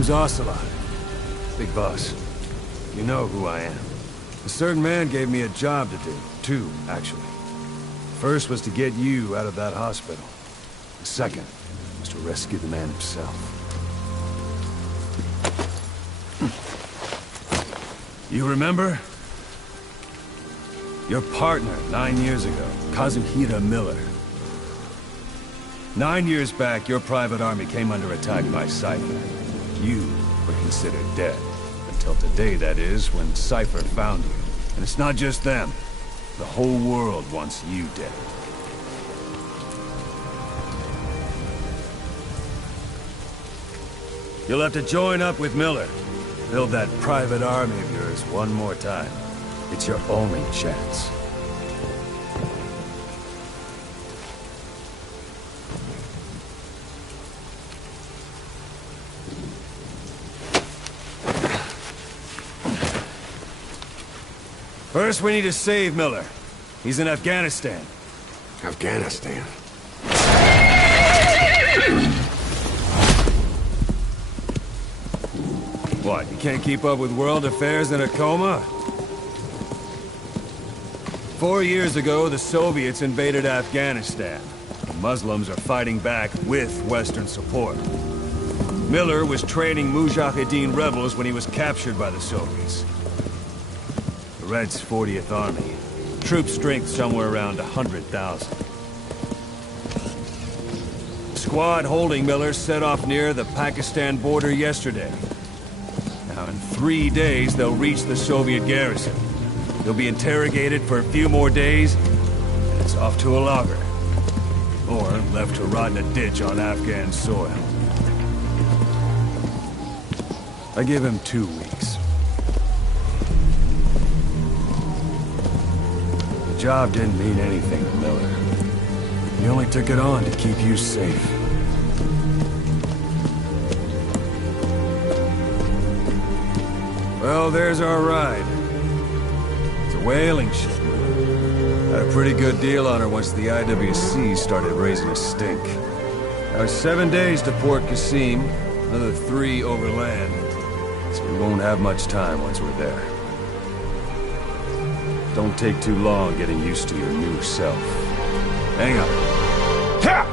name's Ocelot. Big boss. You know who I am. A certain man gave me a job to do. Two, actually. First was to get you out of that hospital. The second was to rescue the man himself. You remember? Your partner, 9 years ago, Kazuhira Miller. 9 years back, your private army came under attack by Cypher. You were considered dead. Until today, that is, when Cypher found you. And it's not just them. The whole world wants you dead. You'll have to join up with Miller. Build that private army of yours one more time. It's your only chance. First, we need to save Miller. He's in Afghanistan. Afghanistan? What, you can't keep up with world affairs in a coma? 4 years ago, the Soviets invaded Afghanistan. The Muslims are fighting back with Western support. Miller was training Mujahideen rebels when he was captured by the Soviets. The Red's 40th Army. Troop strength somewhere around 100,000. The squad holding Miller set off near the Pakistan border yesterday. Now, in 3 days, they'll reach the Soviet garrison. He'll be interrogated for a few more days, and it's off to a lager. Or left to rot in a ditch on Afghan soil. I give him 2 weeks. The job didn't mean anything to Miller. He only took it on to keep you safe. Well, there's our ride. It's a whaling ship. Had a pretty good deal on her once the IWC started raising a stink. Now, 7 days to Port Qasim, another 3 overland. So we won't have much time once we're there. Don't take too long getting used to your new self. Hang on. Ha!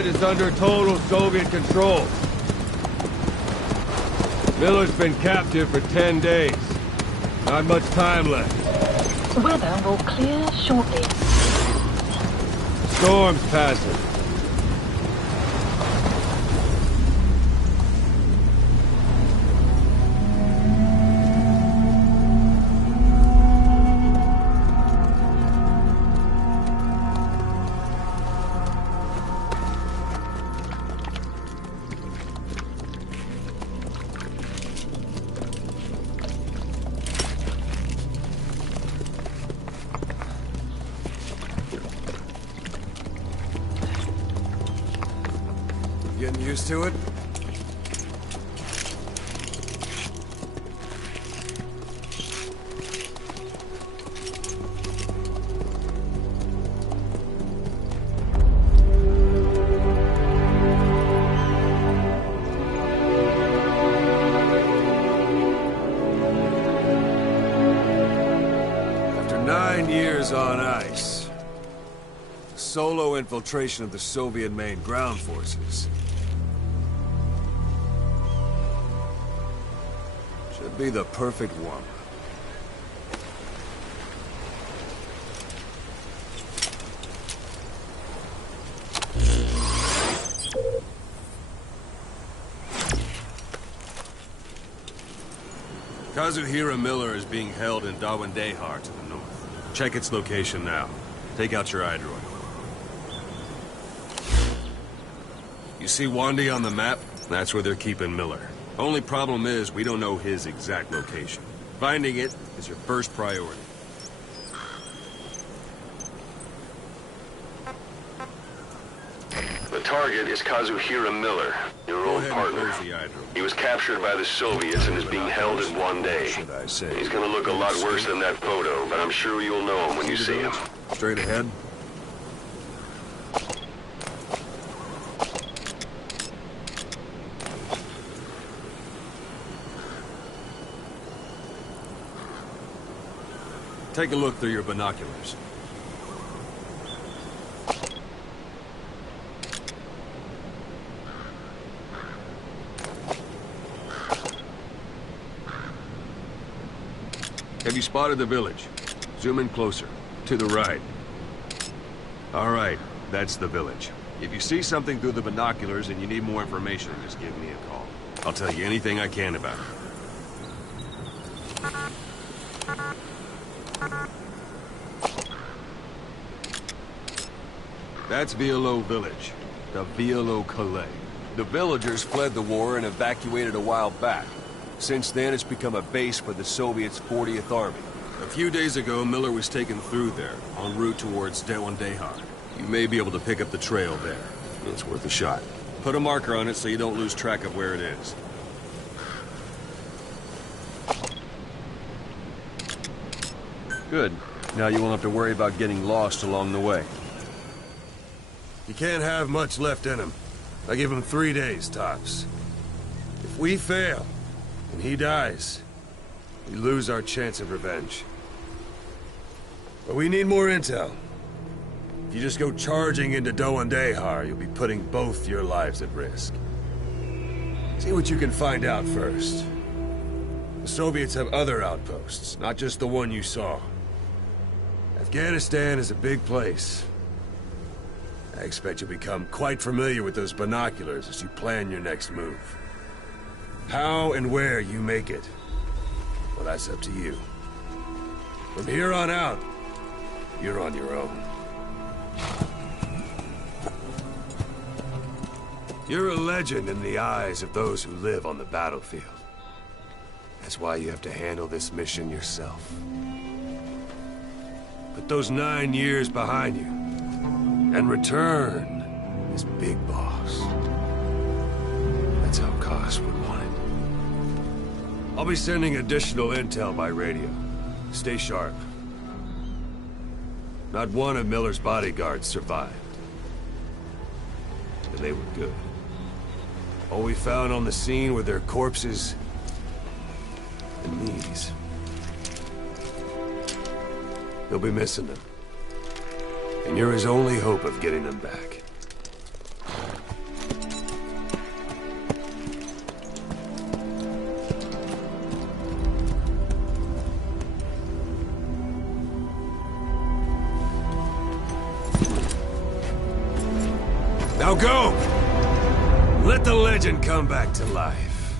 plant is under total Soviet control. Miller's been captive for 10 days. Not much time left. Weather will clear shortly. Storm's passing. Getting used to it? After 9 years on ice, solo infiltration of the Soviet main ground forces should be the perfect one. Kazuhira Miller is being held in Dawandehar to the north. Check its location now. Take out your iDroid. You see Wandi on the map? That's where they're keeping Miller. Only problem is, we don't know his exact location. Finding it is your first priority. The target is Kazuhira Miller, your Go old ahead and partner. close the iDroid. He was captured by the Soviets and is being held in one day. Should I say? He's gonna look a lot worse than that photo, but I'm sure you'll know him when you see him. Straight ahead. Take a look through your binoculars. Have you spotted the village? Zoom in closer. To the right. All right, that's the village. If you see something through the binoculars and you need more information, just give me a call. I'll tell you anything I can about it. That's Violo Village. The Violo Calais. The villagers fled the war and evacuated a while back. Since then, it's become a base for the Soviets' 40th Army. A few days ago, Miller was taken through there, en route towards Dawandehar. You may be able to pick up the trail there. It's worth a shot. Put a marker on it so you don't lose track of where it is. Good. Now you won't have to worry about getting lost along the way. He can't have much left in him. I give him 3 days, tops. If we fail, and he dies, we lose our chance of revenge. But we need more intel. If you just go charging into Dawandehar, you'll be putting both your lives at risk. See what you can find out first. The Soviets have other outposts, not just the one you saw. Afghanistan is a big place. I expect you'll become quite familiar with those binoculars as you plan your next move. How and where you make it, well, that's up to you. From here on out, you're on your own. You're a legend in the eyes of those who live on the battlefield. That's why you have to handle this mission yourself. Put those 9 years behind you, and return as Big Boss. That's how Koss would want it. I'll be sending additional intel by radio. Stay sharp. Not one of Miller's bodyguards survived. And they were good. All we found on the scene were their corpses and these. They'll be missing them. And you're his only hope of getting them back. Now go! Let the legend come back to life.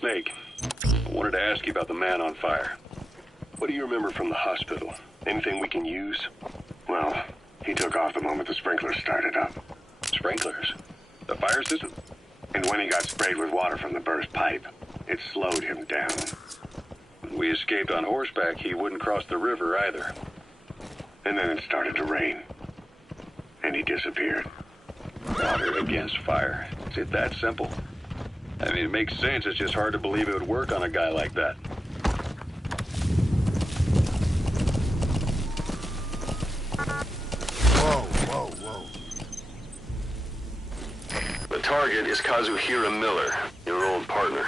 Snake, I wanted to ask you about the man on fire. What do you remember from the hospital? Anything we can use? Well, he took off the moment the sprinklers started up. Sprinklers? The fire system? And when he got sprayed with water from the burst pipe, it slowed him down. When we escaped on horseback, he wouldn't cross the river either. And then it started to rain. And he disappeared. Water against fire. Is it that simple? I mean, it makes sense. It's just hard to believe it would work on a guy like that. Whoa. The target is Kazuhira Miller, your old partner.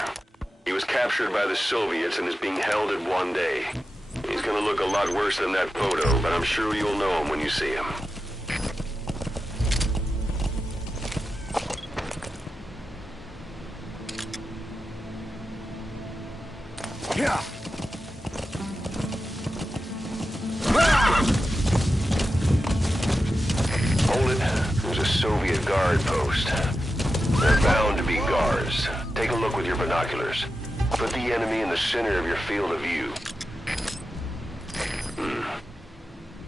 He was captured by the Soviets and is being held at One Day. He's gonna look a lot worse than that photo, but I'm sure you'll know him when you see him. Yeah. Hold it. There's a Soviet guard post. They're bound to be guards. Take a look with your binoculars. Put the enemy in the center of your field of view.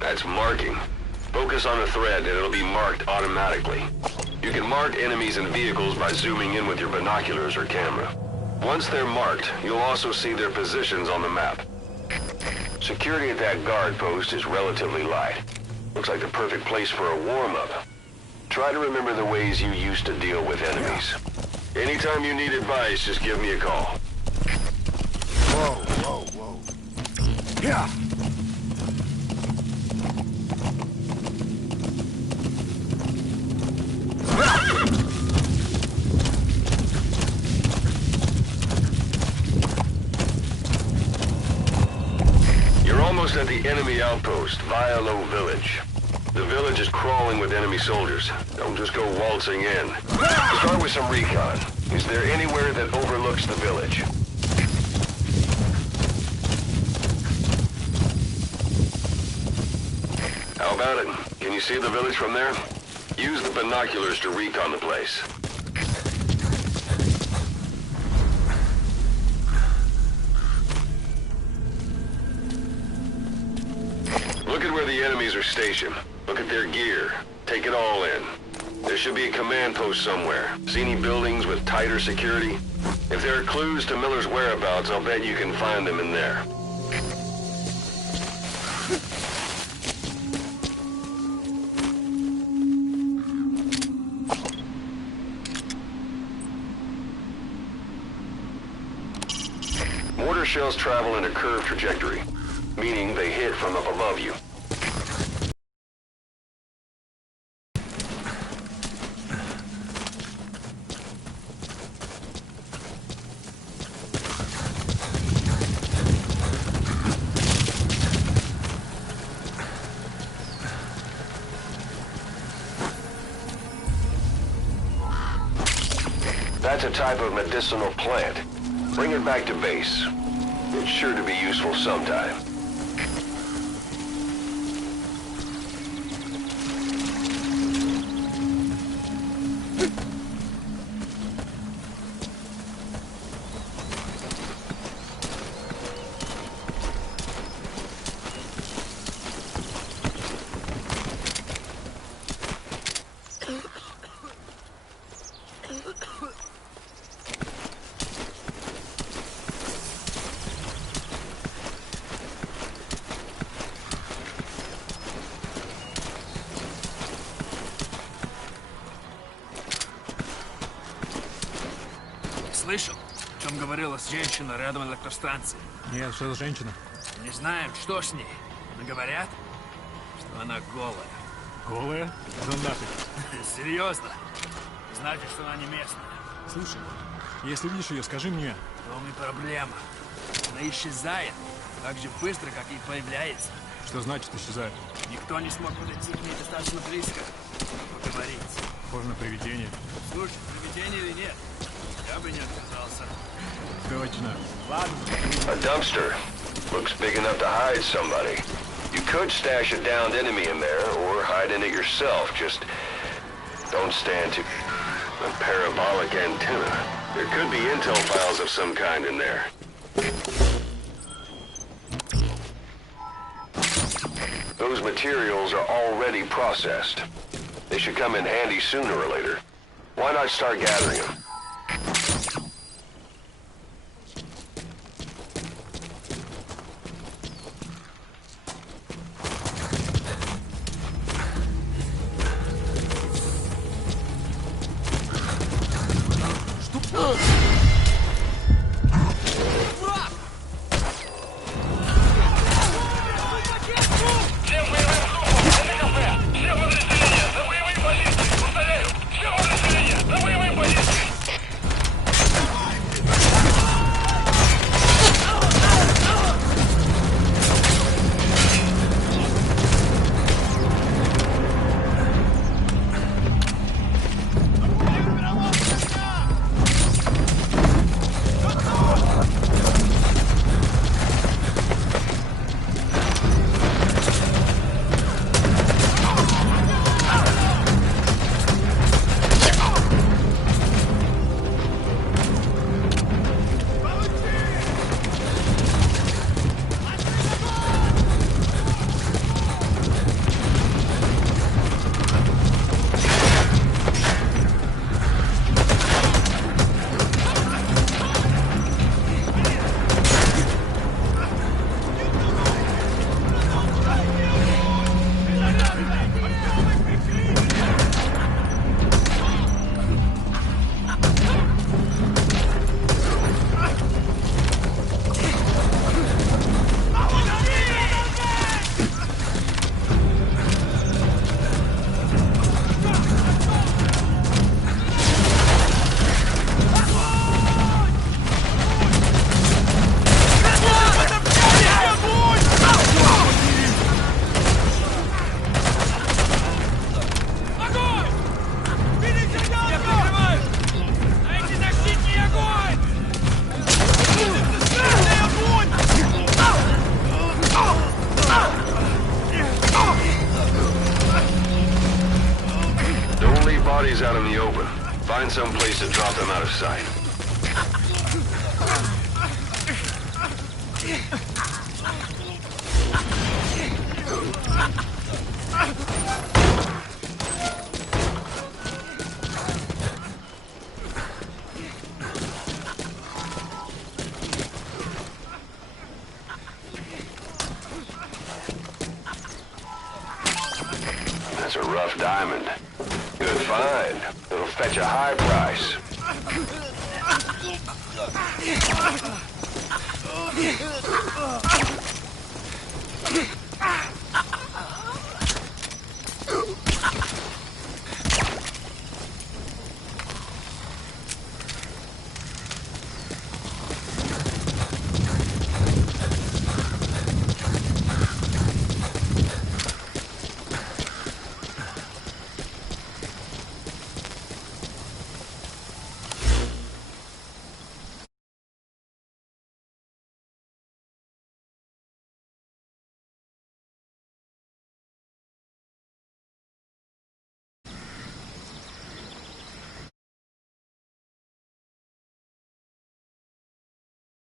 That's marking. Focus on a thread and it'll be marked automatically. You can mark enemies and vehicles by zooming in with your binoculars or camera. Once they're marked, you'll also see their positions on the map. Security at that guard post is relatively light. Looks like the perfect place for a warm-up. Try to remember the ways you used to deal with enemies. Anytime you need advice, just give me a call. Whoa. Yeah. You're almost at the enemy outpost, Vialo Village. The village is crawling with enemy soldiers. Don't just go waltzing in. Start with some recon. Is there anywhere that overlooks the village? How about it? Can you see the village from there? Use the binoculars to recon the place. Look at where the enemies are stationed. Look at their gear. Take it all in. There should be a command post somewhere. See any buildings with tighter security? If there are clues to Miller's whereabouts, I'll bet you can find them in there. Mortar shells travel in a curved trajectory, meaning they hit from up above you. That's a type of medicinal plant. Bring it back to base. It's sure to be useful sometime. Слышал, о чем говорила женщина рядом электростанции? Нет, что за женщина? Не знаем, что с ней. Но говорят, что она голая. Голая? Да нафиг. Серьезно? Значит, что она не местная. Слушай, если видишь ее, скажи мне. В том и проблема. Она исчезает так же быстро, как и появляется. Что значит исчезает? Никто не смог подойти к ней достаточно близко. Поговорить. Похоже на привидение. Слушай, привидение или нет, я бы не отказался. Давайте на. Ладно. A dumpster. Looks big enough to hide somebody. You could stash a downed enemy in there, or hide in it yourself. Just don't stand too... A parabolic antenna. There could be intel files of some kind in there. Those materials are already processed. They should come in handy sooner or later. Why not start gathering them? Bodies out in the open. Find some place to drop them out of sight. That's a rough diamond. Good find. It'll fetch a high price.